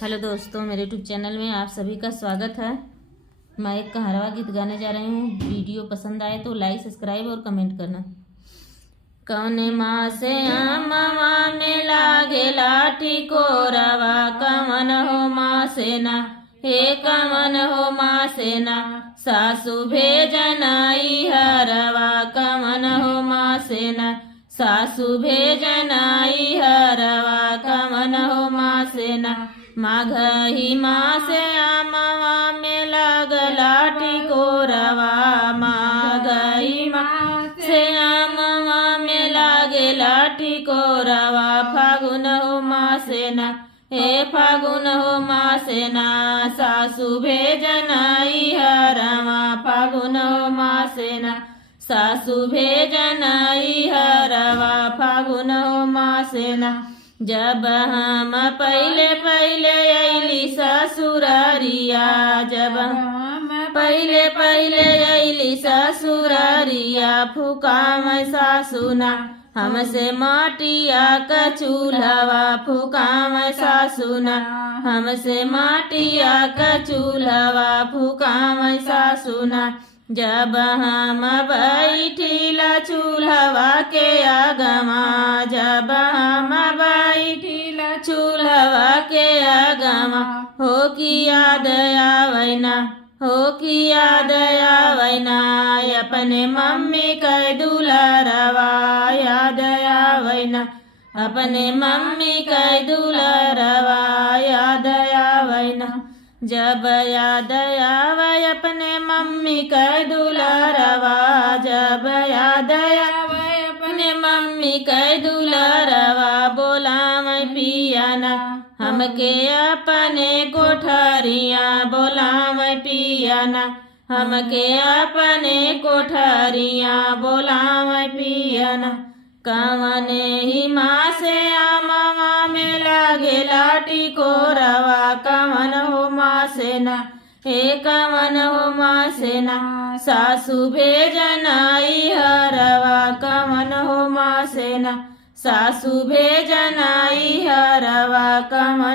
Hello दोस्तों, मेरे YouTube channel में आप सभी का स्वागत है। मैं एक कहारवा गीत गाने जा रही हूँ। वीडियो पसंद आए तो लाइक, सब्सक्राइब और कमेंट करना। कौने माँ से आमा में लागे लाठी को रवा? कमन हो माँ से ना, हे कमन हो माँ से ना। सासू भेजनाई हरवा, कमन हो माँ से ना। सासू भेजनाई हरवा, कमन हो माँ से ना माघ ही माँ से आमवा में लग लाठी को रवा माघ ही माँ से आमवा में को रवा फागुन हो माँ से ना हे फागुन हो माँ से ना सासू भेजनाई हरवा फागुन हो माँ से ना सासू भेजनाई हरवा फागुन हो माँ से ना जब हम पहले पहले अली ससुरारिया जब हम पहले पहले अली ससुरारिया फुकाम सासुना हमसे माटिया का चूल्हवा फुकाम सासुना हमसे माटिया का चूल्हवा फुकाम सासुना। जब हम बैठिला चूल्हवा के आगमा आगमा हो कि याद आवैना हो कि याद आवैना अपने मम्मी कै दुलरवा याद आवैना अपने मम्मी कै दुलरवा याद आवैना जब याद आवे अपने मम्मी कै दुलरवा जब याद आवे अपने मम्मी कै दुलरवा पियाना हमके अपने कोठरिया बोलाव पियाना। हमके अपने कोठरिया बोलाव पियाना। कवने ही माँ से आमा में लागे लाठी को रवा कवन हो माँ से ना हे कवन हो माँ से ना। सासू भेजनाई हरवा। कवन हो माँ से ना, सासू भेजनाई हरवा कवन हो माँ से ना